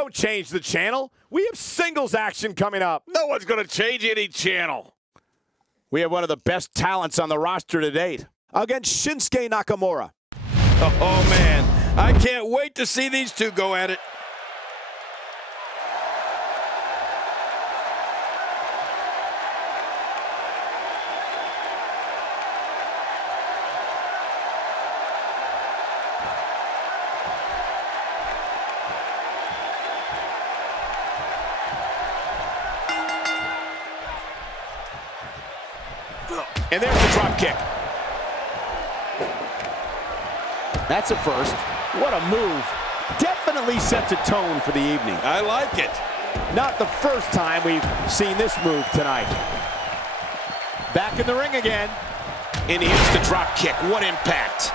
Don't change the channel. We have singles action coming up. No one's going to change any channel. We have one of the best talents on the roster to date against Shinsuke Nakamura. Oh, man. I can't wait to see these two go at it. And there's the drop kick. That's a first. What a move. Definitely sets a tone for the evening. I like it. Not the first time we've seen this move tonight. Back in the ring again. And here's the drop kick. What impact.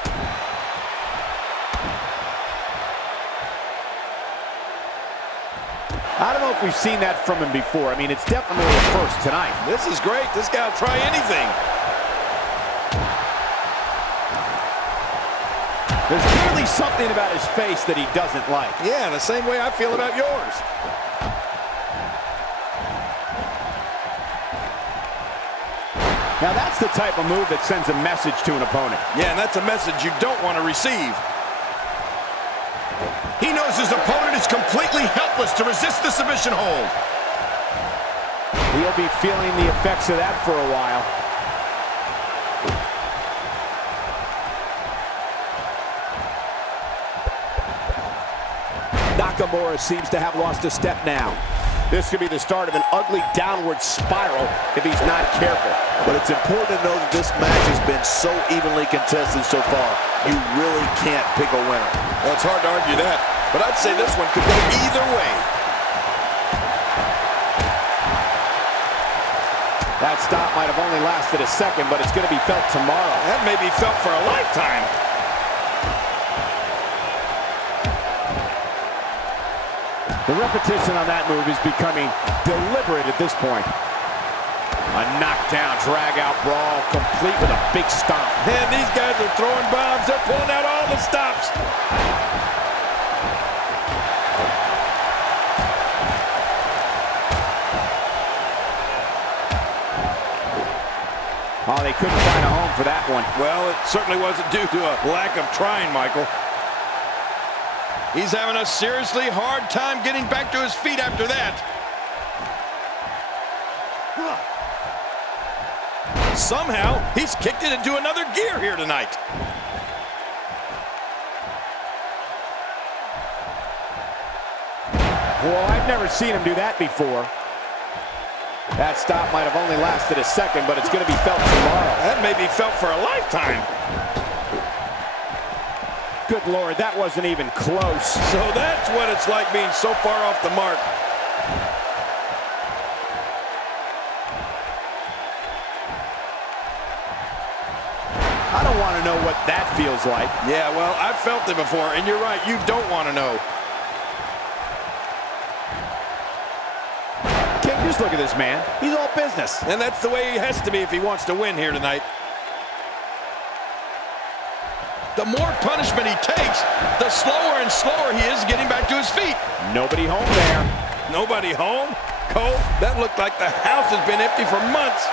I don't know if we've seen that from him before. I mean, it's definitely a first tonight. This is great. This guy will try anything. There's clearly something about his face that he doesn't like. Yeah, the same way I feel about yours. Now that's the type of move that sends a message to an opponent. Yeah, and that's a message you don't want to receive. He knows his opponent is completely helpless to resist the submission hold. He'll be feeling the effects of that for a while. Nakamura seems to have lost a step now. This could be the start of an ugly downward spiral if he's not careful. But it's important to know that this match has been so evenly contested so far. You really can't pick a winner. Well, it's hard to argue that, but I'd say this one could go either way. That stop might have only lasted a second, but it's going to be felt tomorrow. That may be felt for a lifetime. The repetition on that move is becoming deliberate at this point. A knockdown, drag-out brawl, complete with a big stomp. Man, these guys are throwing bombs. They're pulling out all the stops. Oh, they couldn't find a home for that one. Well, it certainly wasn't due to a lack of trying, Michael. He's having a seriously hard time getting back to his feet after that. Somehow, he's kicked it into another gear here tonight. Well, I've never seen him do that before. That stop might have only lasted a second, but it's going to be felt tomorrow. That may be felt for a lifetime. Good Lord, that wasn't even close. So that's what it's like being so far off the mark. I don't want to know what that feels like. Yeah, well, I've felt it before, and you're right, you don't want to know. King, just look at this man. He's all business. And that's the way he has to be if he wants to win here tonight. The more punishment he takes, the slower and slower he is getting back to his feet. Nobody home there. Nobody home? Cole, that looked like the house has been empty for months.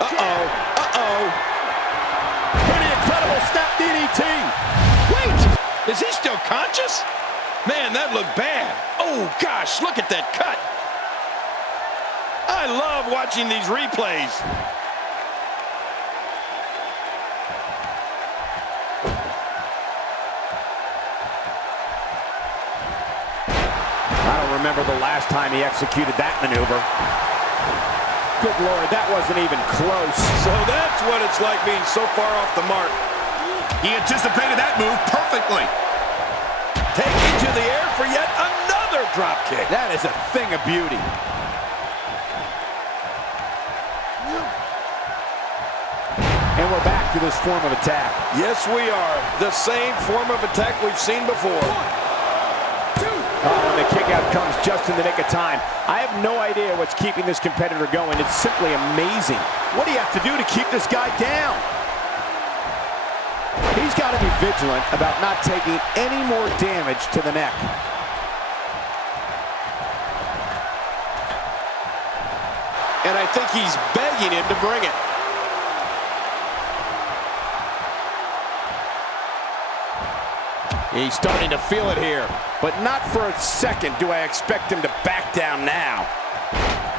Uh-oh, uh-oh. Pretty incredible snap DDT. Wait, is he still conscious? Man, that looked bad. Oh, gosh, look at that cut. I love watching these replays. Remember the last time he executed that maneuver. Good Lord, that wasn't even close. So that's what it's like being so far off the mark. He anticipated that move perfectly. Taking to the air for yet another drop kick. That is a thing of beauty. And we're back to this form of attack. Yes, we are. The same form of attack we've seen before. Oh, and the kick out comes just in the nick of time. I have no idea what's keeping this competitor going. It's simply amazing. What do you have to do to keep this guy down? He He's got to be vigilant about not taking any more damage to the neck. And I think he's begging him to bring it. He's starting to feel it here, but not for a second do I expect him to back down now.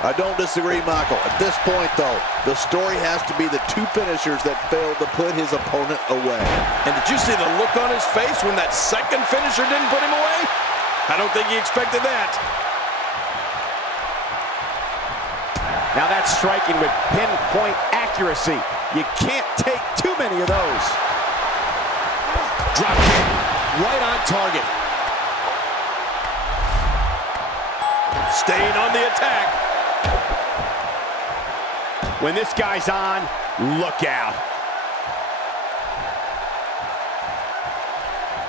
I don't disagree, Michael. At this point, though, the story has to be the two finishers that failed to put his opponent away. And did you see the look on his face when that second finisher didn't put him away? I don't think he expected that. Now that's striking with pinpoint accuracy. You can't take too many of those. Drop kick, right on target. Staying on the attack. When this guy's on, look out.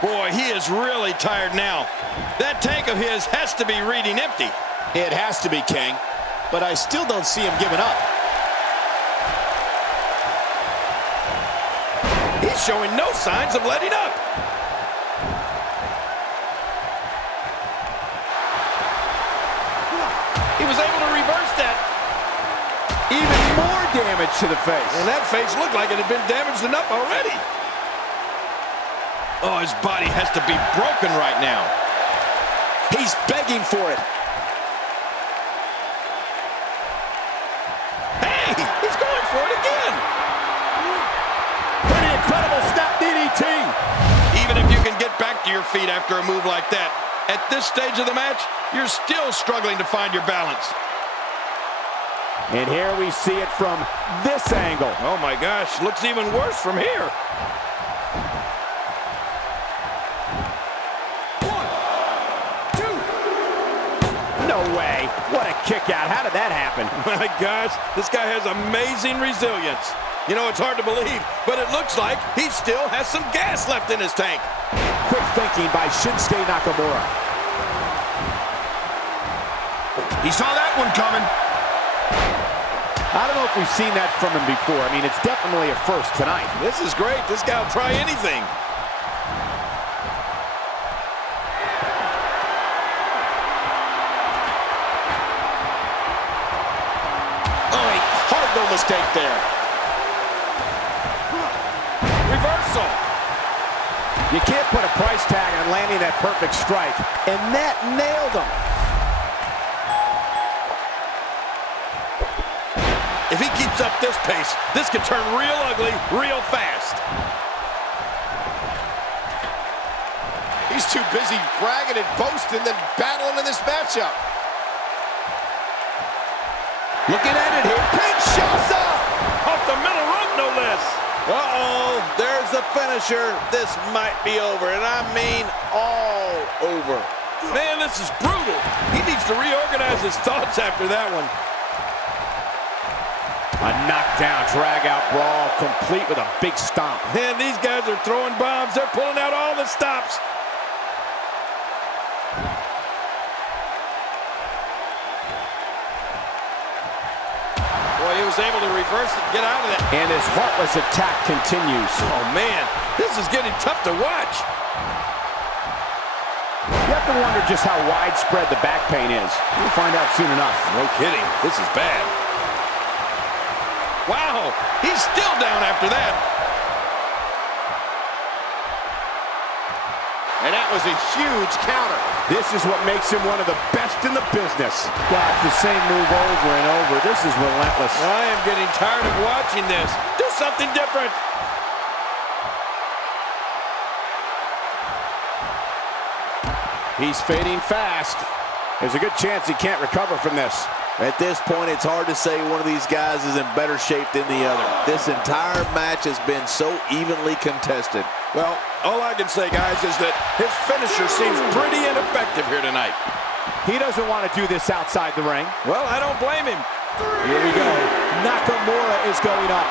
Boy, he is really tired now. That tank of his has to be reading empty. It has to be, King, but I still don't see him giving up. He's showing no signs of letting up. He was able to reverse that. Even more damage to the face. And that face looked like it had been damaged enough already. Oh, his body has to be broken right now. He's begging for it. Hey, he's going for it again. Pretty incredible snap DDT. Even if you can get back to your feet after a move like that, at this stage of the match, you're still struggling to find your balance. And here we see it from this angle. Oh my gosh, looks even worse from here. No way. What a kick out. How did that happen? My gosh, this guy has amazing resilience. You know, it's hard to believe, but it looks like he still has some gas left in his tank. Quick thinking by Shinsuke Nakamura. He saw that one coming. I don't know if we've seen that from him before. I mean, it's definitely a first tonight. This is great. This guy will try anything. Oh, hard no mistake there. Reversal. You can't put a price tag on landing that perfect strike, and that nailed him. If he keeps up this pace, this could turn real ugly real fast. He's too busy bragging and boasting than battling in this matchup. Looking at it here. Pin shows up. Off the middle rope, no less. Uh-oh, there's the finisher. This might be over, and I mean all over. Man, this is brutal. He needs to reorganize his thoughts after that one. A knockdown, drag-out brawl, complete with a big stomp. Man, these guys are throwing bombs. They're pulling out all the stops. Boy, he was able to reverse it and get out of that. And his heartless attack continues. Oh, man, this is getting tough to watch. You have to wonder just how widespread the back pain is. We'll find out soon enough. No kidding. This is bad. Wow, he's still down after that. And that was a huge counter. This is what makes him one of the best in the business. Gosh, the same move over and over. This is relentless. I am getting tired of watching this. Do something different. He's fading fast. There's a good chance he can't recover from this. At this point, it's hard to say one of these guys is in better shape than the other. This entire match has been so evenly contested. Well, all I can say, guys, is that his finisher seems pretty ineffective here tonight. He doesn't want to do this outside the ring. Well, I don't blame him. Here we go. Nakamura is going up.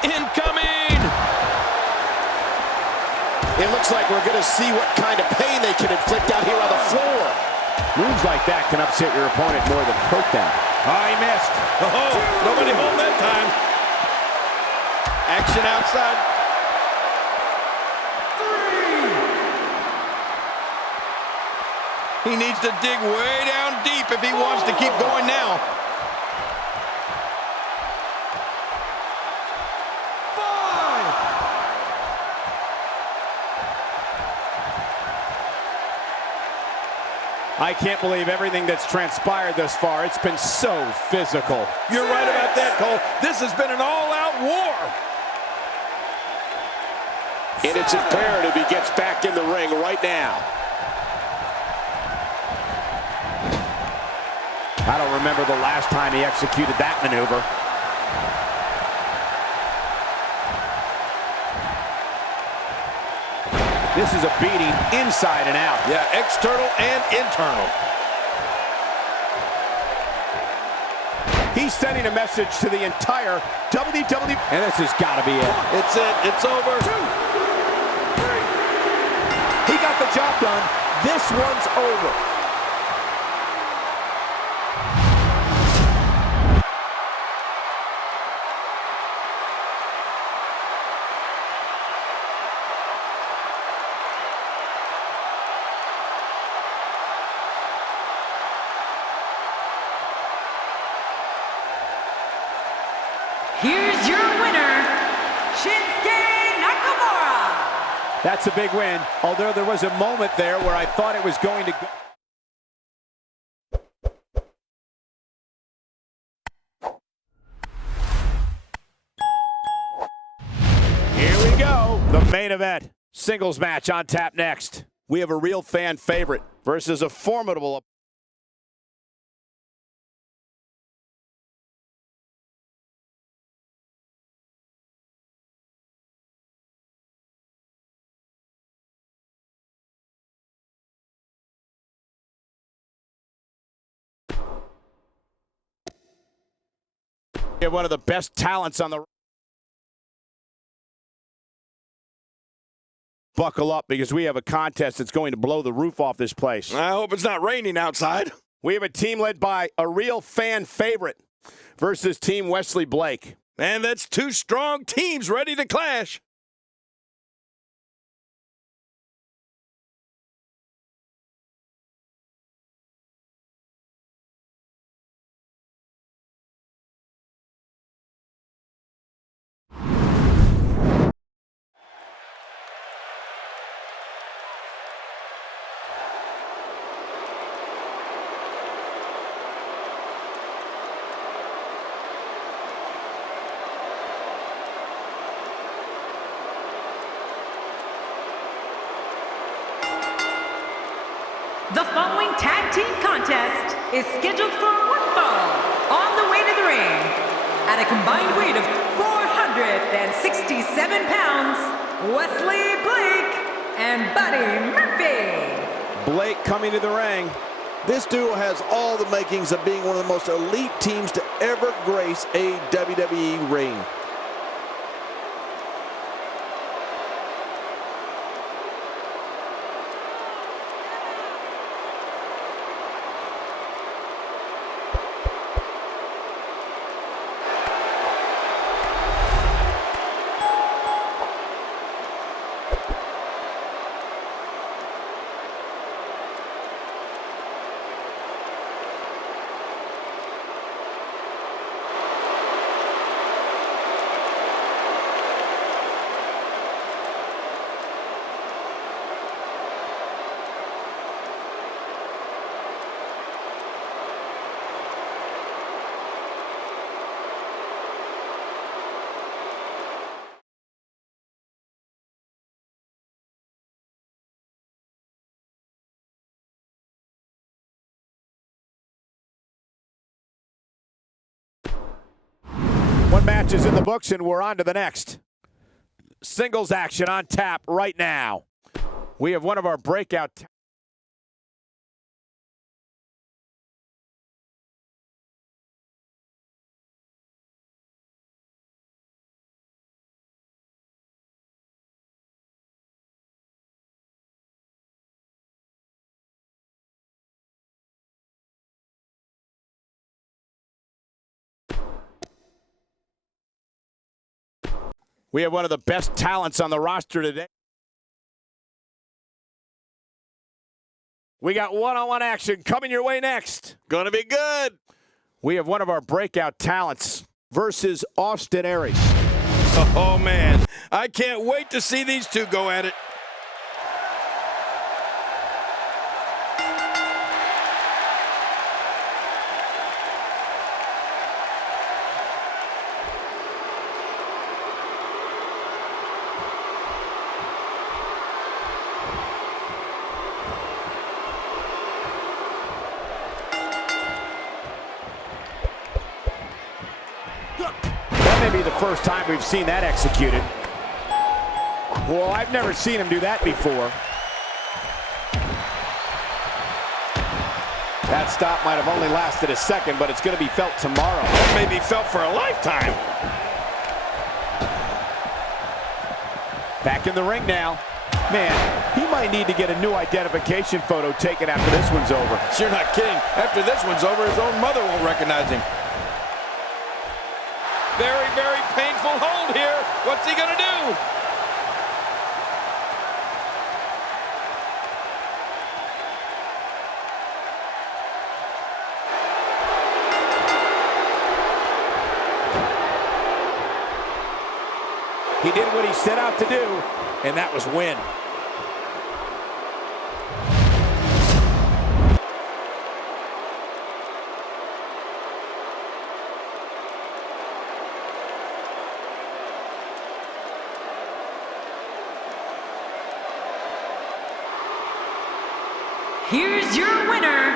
Incoming! It looks like we're going to see what kind of pain they can inflict out here on the floor. Moves like that can upset your opponent more than hurt them. Oh, he missed. Oh, nobody home that time. Action outside. 3. He needs to dig way down deep if he wants to keep going now. 5. I can't believe everything that's transpired thus far. It's been so physical. You're right about that, Cole. This has been an all-out war. And it's imperative he gets back in the ring right now. I don't remember the last time he executed that maneuver. This is a beating inside and out. Yeah, external and internal. He's sending a message to the entire WWE. And this has got to be it. It's it. It's over. 2, 3. He got the job done. This one's over. Here's your winner, Shinsuke Nakamura. That's a big win, although there was a moment there where I thought it was going to go. Here we go, the main event. Singles match on tap next. We have a real fan favorite versus a formidable We have one of the best talents on the... Buckle up, because we have a contest that's going to blow the roof off this place. I hope it's not raining outside. We have a team led by a real fan favorite versus Team Wesley Blake. And that's 2 strong teams ready to clash. The following tag team contest is scheduled for one fall. On the way to the ring, at a combined weight of 467 pounds, Wesley Blake and Buddy Murphy. Blake coming to the ring. This duo has all the makings of being one of the most elite teams to ever grace a WWE ring. One match is in the books, and we're on to the next. Singles action on tap right now. We have one of our breakout We have one of the best talents on the roster today. We got one-on-one action coming your way next. Gonna be good. We have one of our breakout talents versus Austin Aries. Oh, man. I can't wait to see these two go at it. That may be the first time we've seen that executed. Well, I've never seen him do that before. That stop might have only lasted a second, but it's going to be felt tomorrow. That may be felt for a lifetime. Back in the ring now. Man, he might need to get a new identification photo taken after this one's over. You're not kidding. After this one's over, his own mother won't recognize him. Very, very painful hold here. What's he going to do? He did what he set out to do, and that was win. Here's your winner,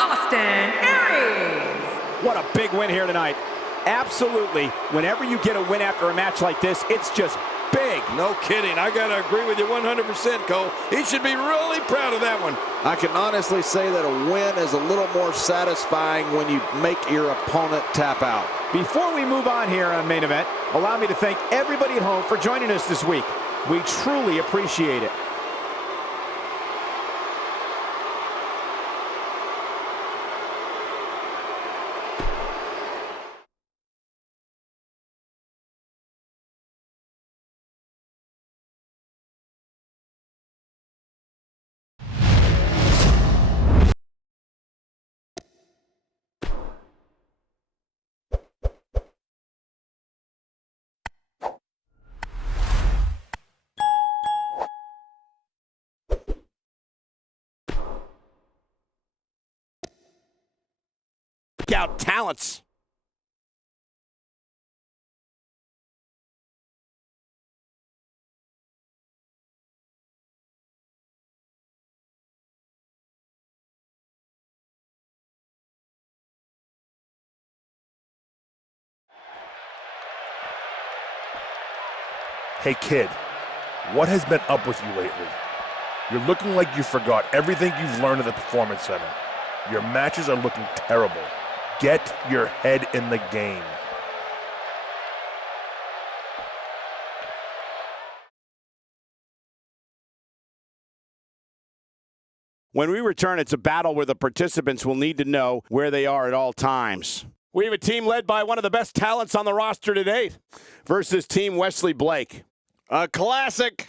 Austin Aries. What a big win here tonight. Absolutely, whenever you get a win after a match like this, it's just big. No kidding. I got to agree with you 100%, Cole. He should be really proud of that one. I can honestly say that a win is a little more satisfying when you make your opponent tap out. Before we move on here on Main Event, allow me to thank everybody at home for joining us this week. We truly appreciate it. Out talents. Hey kid, what has been up with you lately? You're looking like you forgot everything you've learned at the Performance Center. Your matches are looking terrible. Get your head in the game. When we return, it's a battle where the participants will need to know where they are at all times. We have a team led by one of the best talents on the roster to date versus Team Wesley Blake. A classic.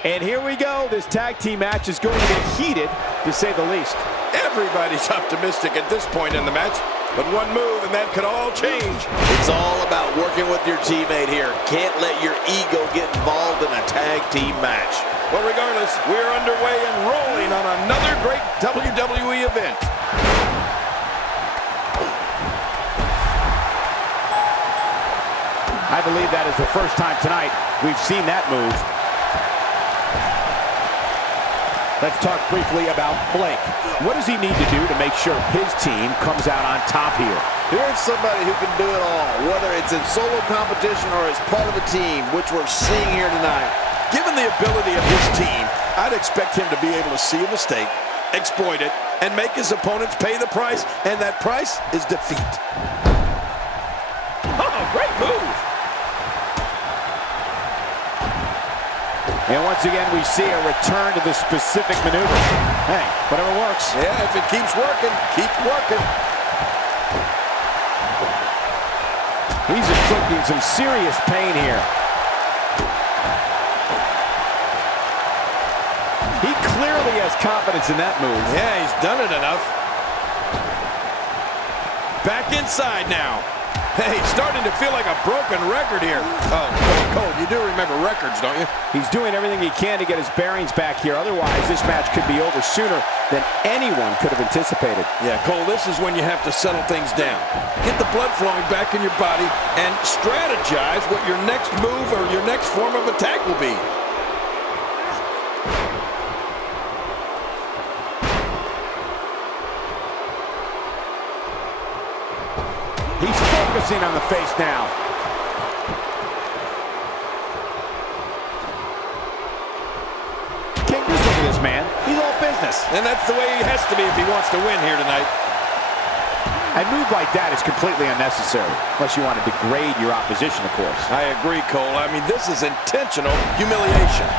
And here we go. This tag team match is going to get heated, to say the least. Everybody's optimistic at this point in the match, but one move and that could all change. It's all about working with your teammate here. Can't let your ego get involved in a tag team match. Well, regardless, we're underway and rolling on another great WWE event. I believe that is the first time tonight we've seen that move. Let's talk briefly about Blake. What does he need to do to make sure his team comes out on top here? Here's somebody who can do it all, whether it's in solo competition or as part of a team, which we're seeing here tonight. Given the ability of his team, I'd expect him to be able to see a mistake, exploit it, and make his opponents pay the price, and that price is defeat. Oh, great move! And once again, we see a return to the specific maneuver. Hey, whatever works. Yeah, if it keeps working, keep working. He's inflicting some serious pain here. He clearly has confidence in that move. Yeah, he's done it enough. Back inside now. Hey, starting to feel like a broken record here. Oh, Cole, you do remember records, don't you? He's doing everything he can to get his bearings back here. Otherwise, this match could be over sooner than anyone could have anticipated. Yeah, Cole, this is when you have to settle things down. Get the blood flowing back in your body and strategize what your next move or your next form of attack will be. He's focusing on the face now. King, just look at this man. He's all business. And that's the way he has to be if he wants to win here tonight. A move like that is completely unnecessary, unless you want to degrade your opposition, of course. I agree, Cole. I mean, this is intentional humiliation.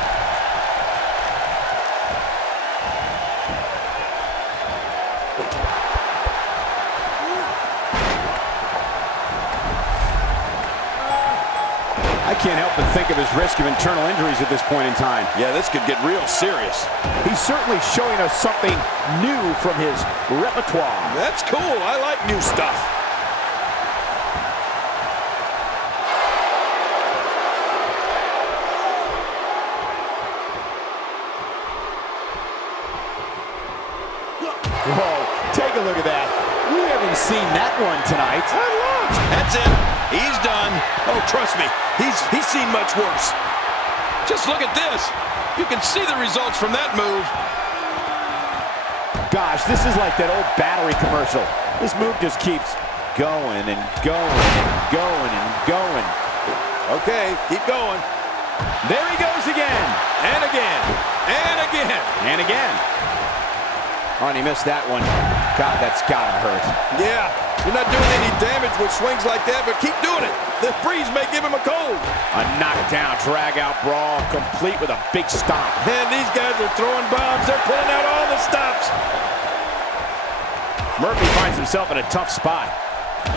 I can't help but think of his risk of internal injuries at this point in time. Yeah, this could get real serious. He's certainly showing us something new from his repertoire. That's cool. I like new stuff. Whoa, take a look at that. We haven't seen that one tonight. That's it. He's done. Oh, trust me, he's seen much worse. Just look at this. You can see the results from that move. Gosh, this is like that old battery commercial. This move just keeps going and going and going and going. Okay, keep going. There he goes again. And again. And again. And again. Oh, and he missed that one. God, that's gotta hurt. Yeah, you're not doing any damage with swings like that, but keep doing it. The breeze may give him a cold. A knockdown, drag-out brawl, complete with a big stomp. And these guys are throwing bombs. They're pulling out all the stops. Murphy finds himself in a tough spot.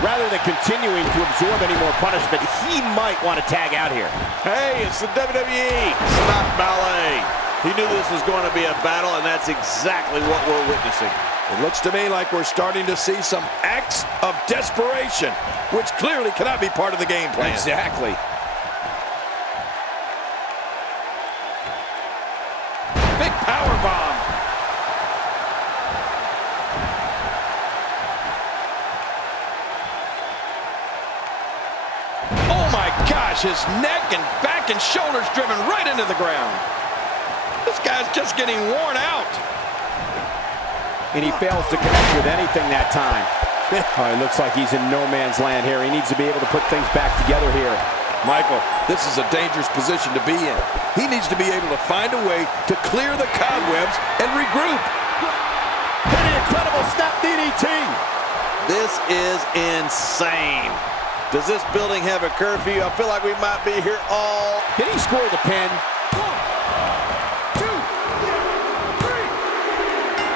Rather than continuing to absorb any more punishment, he might want to tag out here. Hey, it's the WWE. It's not ballet. He knew this was going to be a battle, and that's exactly what we're witnessing. It looks to me like we're starting to see some acts of desperation, which clearly cannot be part of the game plan. Exactly. Big power bomb. Oh my gosh, his neck and back and shoulders driven right into the ground. This guy's just getting worn out. And he fails to connect with anything that time. Oh, it looks like he's in no man's land here. He needs to be able to put things back together here. Michael, this is a dangerous position to be in. He needs to be able to find a way to clear the cobwebs and regroup. Pretty incredible snap DDT. This is insane. Does this building have a curfew? I feel like we might be here all... Can he score the pin?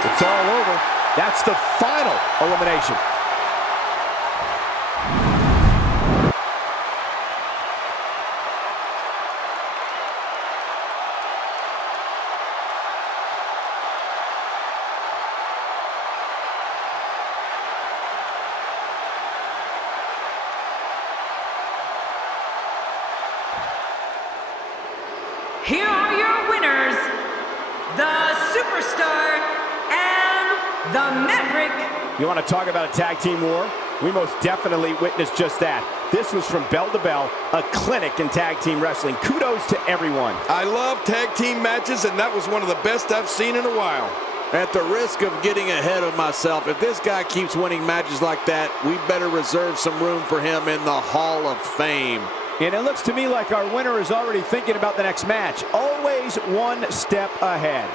It's all over. That's the final elimination. Here are your winners, the Superstar the Maverick. You want to talk about a tag team war? We most definitely witnessed just that. This was from bell to bell, a clinic in tag team wrestling. Kudos to everyone. I love tag team matches, and that was one of the best I've seen in a while. At the risk of getting ahead of myself, if this guy keeps winning matches like that, we better reserve some room for him in the Hall of Fame. And it looks to me like our winner is already thinking about the next match. Always one step ahead.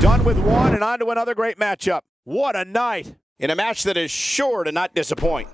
Done with one and on to another great matchup. What a night in a match that is sure to not disappoint.